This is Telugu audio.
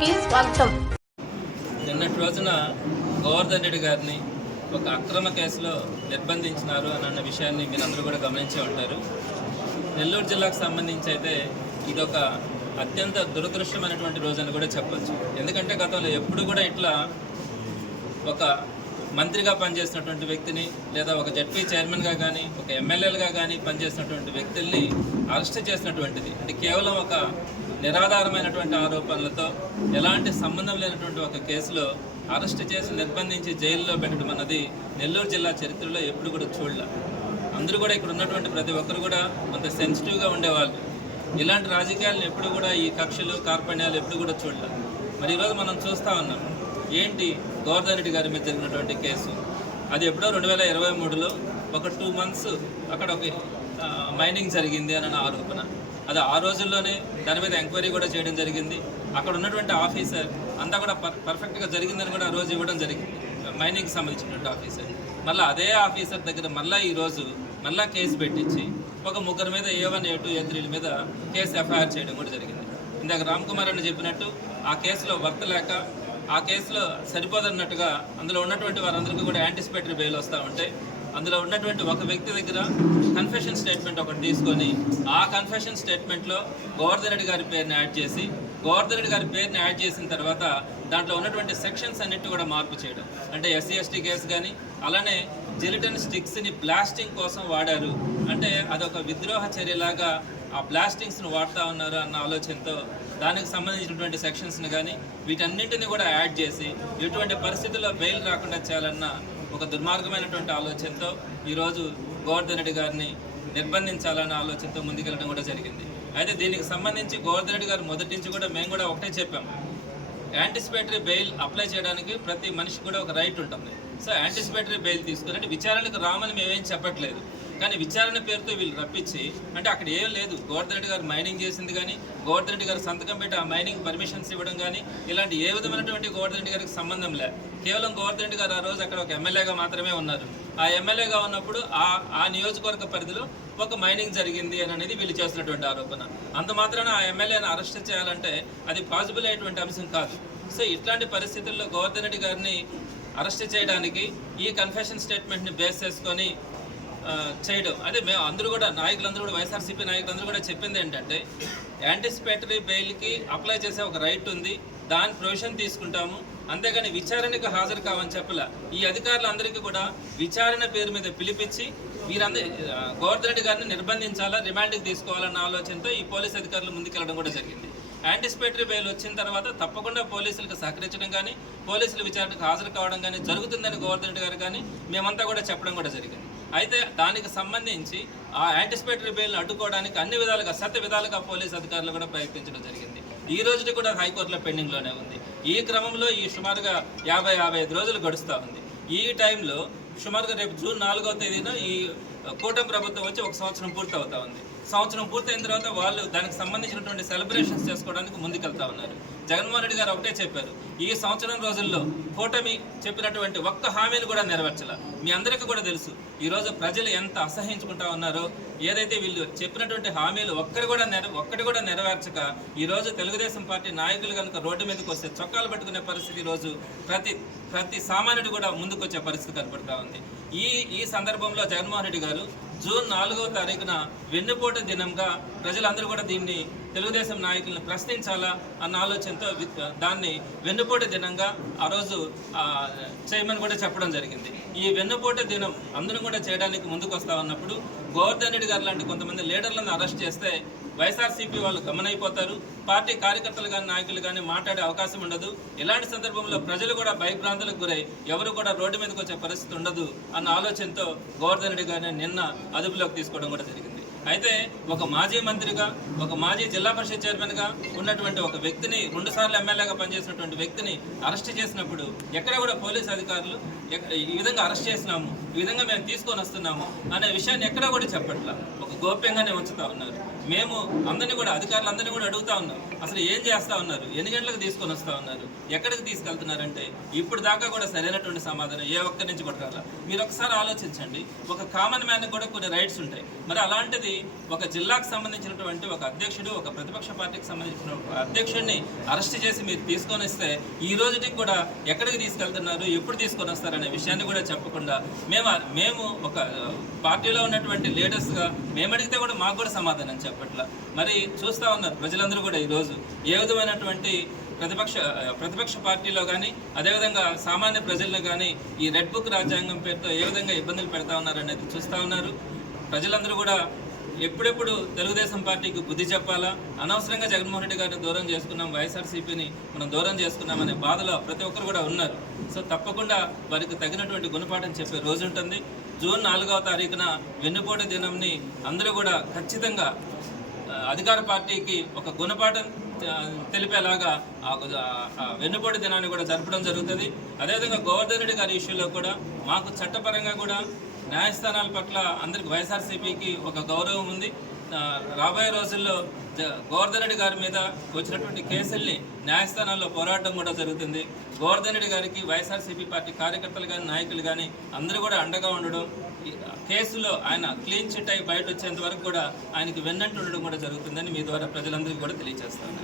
కి స్వాగతం. నిన్నటి రోజున గోవర్ధన్ రెడ్డి గారిని ఒక అక్రమ కేసులో నిర్బంధించినారు అన్న విషయాన్ని మీరందరూ కూడా గమనించే ఉంటారు. నెల్లూరు జిల్లాకు సంబంధించి అయితే ఇదొక అత్యంత దురదృష్టమైనటువంటి రోజు అని కూడా చెప్పచ్చు. ఎందుకంటే గతంలో ఎప్పుడు కూడా ఇట్లా ఒక మంత్రిగా పనిచేసినటువంటి వ్యక్తిని లేదా ఒక జడ్పీ చైర్మన్గా కానీ ఒక ఎమ్మెల్యేలుగా కానీ పనిచేసినటువంటి వ్యక్తుల్ని అరెస్ట్ చేసినటువంటిది అంటే కేవలం ఒక నిరాధారమైనటువంటి ఆరోపణలతో ఎలాంటి సంబంధం లేనటువంటి ఒక కేసులో అరెస్ట్ చేసి నిర్బంధించి జైల్లో పెట్టడం అన్నది నెల్లూరు జిల్లా చరిత్రలో ఎప్పుడు కూడా చూడలే. అందరూ కూడా ఇక్కడ ఉన్నటువంటి ప్రతి ఒక్కరు కూడా కొంత సెన్సిటివ్గా ఉండేవాళ్ళు. ఇలాంటి రాజకీయాలను ఎప్పుడు కూడా ఈ కక్షలు కార్పణ్యాలు ఎప్పుడు కూడా చూడలే. మరి ఈరోజు మనం చూస్తూ ఉన్నాం ఏంటి గోవర్ధన్ రెడ్డి గారి మీద జరిగినటువంటి కేసు. అది ఎప్పుడో 2023లో ఒక 2 months అక్కడ ఒక మైనింగ్ జరిగింది అన్న ఆరోపణ. అది ఆ రోజుల్లోనే దాని మీద ఎంక్వైరీ కూడా చేయడం జరిగింది. అక్కడ ఉన్నటువంటి ఆఫీసర్ అంతా కూడా పర్ఫెక్ట్గా జరిగిందని కూడా ఆ రోజు ఇవ్వడం జరిగింది, మైనింగ్కి సంబంధించినటువంటి ఆఫీసర్. మళ్ళీ అదే ఆఫీసర్ దగ్గర మళ్ళీ ఈరోజు మళ్ళీ కేసు పెట్టించి ఒక 3 మీద A1, A2, A3 మీద కేసు ఎఫ్ఐఆర్ చేయడం కూడా జరిగింది. ఇందాక రామ్ కుమార్ అని చెప్పినట్టు ఆ కేసులో వర్తలేక ఆ కేసులో సరిపోదన్నట్టుగా అందులో ఉన్నటువంటి వారందరికీ కూడా యాంటిసిపేటరీ బెయిల్ వస్తూ ఉంటాయి. అందులో ఉన్నటువంటి ఒక వ్యక్తి దగ్గర కన్ఫెషన్ స్టేట్మెంట్ ఒకటి తీసుకొని ఆ కన్ఫెషన్ స్టేట్మెంట్లో గోవర్ధన్ రెడ్డి గారి పేరుని యాడ్ చేసి గోవర్ధన్ రెడ్డి గారి పేరుని యాడ్ చేసిన తర్వాత దాంట్లో ఉన్నటువంటి సెక్షన్స్ అన్నిటి కూడా మార్పు చేయడం. అంటే SC/ST కేసు కానీ అలానే జిలిటన్ స్టిక్స్ని బ్లాస్టింగ్ కోసం వాడారు అంటే అదొక విద్రోహ చర్యలాగా ఆ బ్లాస్టింగ్స్ను వాడుతూ ఉన్నారు అన్న ఆలోచనతో దానికి సంబంధించినటువంటి సెక్షన్స్ని కానీ వీటన్నింటినీ కూడా యాడ్ చేసి ఎటువంటి పరిస్థితుల్లో బెయిల్ రాకుండా చేయాలన్న ఒక దుర్మార్గమైనటువంటి ఆలోచనతో ఈరోజు గోవర్ధన్ రెడ్డి గారిని నిర్బంధించాలన్న ఆలోచనతో ముందుకెళ్ళడం కూడా జరిగింది. అయితే దీనికి సంబంధించి గోవర్ధన్ రెడ్డి గారు మొదటి నుంచి కూడా మేము కూడా ఒకటే చెప్పాం, యాంటిసిపేటరీ బెయిల్ అప్లై చేయడానికి ప్రతి మనిషికి కూడా ఒక రైట్ ఉంటుంది. సో యాంటిసిపేటరీ బెయిల్ తీసుకుని అంటే విచారణకు రామని మేమేం చెప్పట్లేదు, కానీ విచారణ పేరుతో వీళ్ళు రప్పించి అంటే అక్కడ ఏం లేదు. గోవర్ధన్ రెడ్డి గారు మైనింగ్ చేసింది కానీ గోవర్ధన్ రెడ్డి గారు సంతకం పెట్టి ఆ మైనింగ్ పర్మిషన్స్ ఇవ్వడం కానీ ఇలాంటి ఏ విధమైనటువంటి గోవర్ధన్ రెడ్డి గారికి సంబంధం లే. కేవలం గోవర్ధన్ రెడ్డి గారు ఆ రోజు అక్కడ ఒక ఎమ్మెల్యేగా మాత్రమే ఉన్నారు. ఆ ఎమ్మెల్యేగా ఉన్నప్పుడు ఆ నియోజకవర్గ పరిధిలో ఒక మైనింగ్ జరిగింది అని అనేది వీళ్ళు చేస్తున్నటువంటి ఆరోపణ. అంత మాత్రాన ఆ ఎమ్మెల్యేని అరెస్ట్ చేయాలంటే అది పాసిబుల్ అయ్యేటువంటి అంశం కాదు. సో ఇట్లాంటి పరిస్థితుల్లో గోవర్ధన్ రెడ్డి గారిని అరెస్ట్ చేయడానికి ఈ కన్ఫెషన్ స్టేట్మెంట్ని బేస్ చేసుకొని చేయడం అదే మేము అందరూ కూడా నాయకులందరూ కూడా వైఎస్ఆర్సీపీ నాయకులందరూ కూడా చెప్పింది ఏంటంటే యాంటిసిపేటరీ బెయిల్కి అప్లై చేసే ఒక రైట్ ఉంది, దాని ప్రొవిజన్ తీసుకుంటాము, అంతేగాని విచారణకు హాజరు కావని చెప్పలే. ఈ అధికారులందరికీ కూడా విచారణ పేరు మీద పిలిపించి గోవర్ధన్ రెడ్డి గారిని నిర్బంధించాలా, రిమాండ్కి తీసుకోవాలన్న ఆలోచనతో ఈ పోలీస్ అధికారులు ముందుకెళ్ళడం కూడా జరిగింది. యాంటిసిపేటరీ బెయిల్ వచ్చిన తర్వాత తప్పకుండా పోలీసులకు సహకరించడం కానీ పోలీసుల విచారణకు హాజరు కావడం కానీ జరుగుతుందని గోవర్ధన్ రెడ్డి గారు కానీ మేమంతా కూడా చెప్పడం కూడా జరిగింది. అయితే దానికి సంబంధించి ఆ యాంటిసిపేటరీ బెయిల్ని అడ్డుకోవడానికి అన్ని విధాలుగా విధాలుగా పోలీసు అధికారులు కూడా ప్రయత్నించడం జరిగింది. ఈ రోజుకి కూడా హైకోర్టులో పెండింగ్లోనే ఉంది. ఈ క్రమంలో ఈ సుమారుగా 50-55 రోజులు గడుస్తూ ఉంది. ఈ టైంలో సుమారుగా రేపు జూన్ 4వ తేదీన ఈ కూటమి ప్రభుత్వం వచ్చి 1 సంవత్సరం పూర్తవుతా ఉంది. సంవత్సరం పూర్తయిన తర్వాత వాళ్ళు దానికి సంబంధించినటువంటి సెలబ్రేషన్స్ చేసుకోవడానికి ముందుకెళ్తా ఉన్నారు. జగన్మోహన్ రెడ్డి గారు ఒకటే చెప్పారు, ఈ సంవత్సరం రోజుల్లో కూటమి చెప్పినటువంటి ఒక్క హామీలు కూడా నెరవేర్చాల. మీ అందరికీ కూడా తెలుసు ఈరోజు ప్రజలు ఎంత అసహించుకుంటా ఉన్నారో. ఏదైతే వీళ్ళు చెప్పినటువంటి హామీలు ఒక్కటి కూడా నెరవేర్చక ఈరోజు తెలుగుదేశం పార్టీ నాయకులు కనుక రోడ్డు మీదకి వస్తే చొక్కాలు పట్టుకునే పరిస్థితి ఈరోజు ప్రతి సామాన్యుడు కూడా ముందుకు వచ్చే పరిస్థితి కనపడతా ఉంది. ఈ సందర్భంలో జగన్మోహన్ రెడ్డి గారు జూన్ 4వ తారీఖున వెన్నుపోటు దినంగా ప్రజలందరూ కూడా దీన్ని తెలుగుదేశం నాయకులను ప్రశ్నించాలా అన్న ఆలోచనతో దాన్ని వెన్నుపోటు దినంగా ఆ రోజు చేయమని కూడా చెప్పడం జరిగింది. ఈ వెన్నుపోటు దినం అందరూ కూడా చేయడానికి ముందుకు వస్తా ఉన్నప్పుడు గోవర్ధన్ రెడ్డి గారు లాంటి కొంతమంది లీడర్లను అరెస్ట్ చేస్తే వైఎస్ఆర్సీపీ వాళ్ళు గమనైపోతారు, పార్టీ కార్యకర్తలు కానీ నాయకులు కానీ మాట్లాడే అవకాశం ఉండదు. ఇలాంటి సందర్భంలో ప్రజలు కూడా భయభ్రాంతులకు గురై ఎవరు కూడా రోడ్డు మీదకి వచ్చే పరిస్థితి ఉండదు అన్న ఆలోచనతో గోవర్ధన్ రెడ్డి గారిని నిన్న అదుపులోకి తీసుకోవడం కూడా జరిగింది. అయితే ఒక మాజీ మంత్రిగా ఒక మాజీ జిల్లా పరిషత్ చైర్మన్గా ఉన్నటువంటి ఒక వ్యక్తిని 2 సార్లు ఎమ్మెల్యేగా పనిచేసినటువంటి వ్యక్తిని అరెస్ట్ చేసినప్పుడు ఎక్కడ కూడా పోలీసు అధికారులు ఈ విధంగా అరెస్ట్ చేసినాము, ఈ విధంగా మేము తీసుకొని వస్తున్నాము అనే విషయాన్ని ఎక్కడా కూడా చెప్పట్లా, ఒక గోప్యంగానే ఉంచుతా ఉన్నారు. మేము అందరినీ కూడా అధికారులందరినీ కూడా అడుగుతా ఉన్నాం, అసలు ఏం చేస్తూ ఉన్నారు, ఎన్ని గంటలకు తీసుకొని వస్తూ ఉన్నారు, ఎక్కడికి తీసుకెళ్తున్నారంటే ఇప్పుడు దాకా కూడా సరైనటువంటి సమాధానం ఏ ఒక్కరి నుంచి కూడా రాలా. మీరు ఒకసారి ఆలోచించండి, ఒక కామన్ మ్యాన్కి కూడా కొన్ని రైట్స్ ఉంటాయి. మరి అలాంటిది ఒక జిల్లాకు సంబంధించినటువంటి ఒక అధ్యక్షుడు, ఒక ప్రతిపక్ష పార్టీకి సంబంధించిన అధ్యక్షుడిని అరెస్ట్ చేసి మీరు తీసుకొని వస్తే ఈ రోజుకి కూడా ఎక్కడికి తీసుకెళ్తున్నారు, ఎప్పుడు తీసుకొని వస్తారనే విషయాన్ని కూడా చెప్పకుండా మేము ఒక పార్టీలో ఉన్నటువంటి లీడర్స్గా మేము అడిగితే కూడా మాకు కూడా సమాధానం చెప్పట్ల. మరి చూస్తూ ఉన్నారు ప్రజలందరూ కూడా ఈరోజు ఏ విధమైనటువంటి ప్రతిపక్ష పార్టీలో కానీ అదేవిధంగా సామాన్య ప్రజలను కానీ ఈ రెడ్ బుక్ రాజ్యాంగం పేరుతో ఏ విధంగా ఇబ్బందులు పెడతా ఉన్నారు అనేది చూస్తూ ఉన్నారు. ప్రజలందరూ కూడా ఎప్పుడెప్పుడు తెలుగుదేశం పార్టీకి బుద్ధి చెప్పాలా, అనవసరంగా జగన్మోహన్ రెడ్డి గారిని దూరం చేసుకున్నాం, వైఎస్ఆర్సీపీని మనం దూరం చేసుకున్నామనే బాధలో ప్రతి ఒక్కరు కూడా ఉన్నారు. సో తప్పకుండా వారికి తగినటువంటి గుణపాఠం చెప్పే రోజు ఉంటుంది. జూన్ 4వ తారీఖున వెన్నుపోటు దినంని అందరూ కూడా ఖచ్చితంగా అధికార పార్టీకి ఒక గుణపాఠం తెలిపేలాగా వెన్నుపోటు దినాన్ని కూడా జరపడం జరుగుతుంది. అదేవిధంగా గోవర్ధన్ రెడ్డి గారి ఇష్యూలో కూడా మాకు చట్టపరంగా కూడా న్యాయస్థానాల పట్ల అందరికి వైఎస్ఆర్సీపీకి ఒక గౌరవం ఉంది. రాబోయే రోజుల్లో గోవర్ధన్ రెడ్డి గారి మీద వచ్చినటువంటి కేసుల్ని న్యాయస్థానాల్లో పోరాటం కూడా జరుగుతుంది. గోవర్ధన్ రెడ్డి గారికి వైఎస్ఆర్సీపీ పార్టీ కార్యకర్తలు కానీ నాయకులు కానీ అందరూ కూడా అండగా ఉండడం, కేసులో ఆయన క్లీన్ చిట్ అయి బయట వచ్చేంత వరకు కూడా ఆయనకి వెన్నంటి ఉండడం కూడా జరుగుతుందని మీ ద్వారా ప్రజలందరికీ కూడా తెలియజేస్తాను.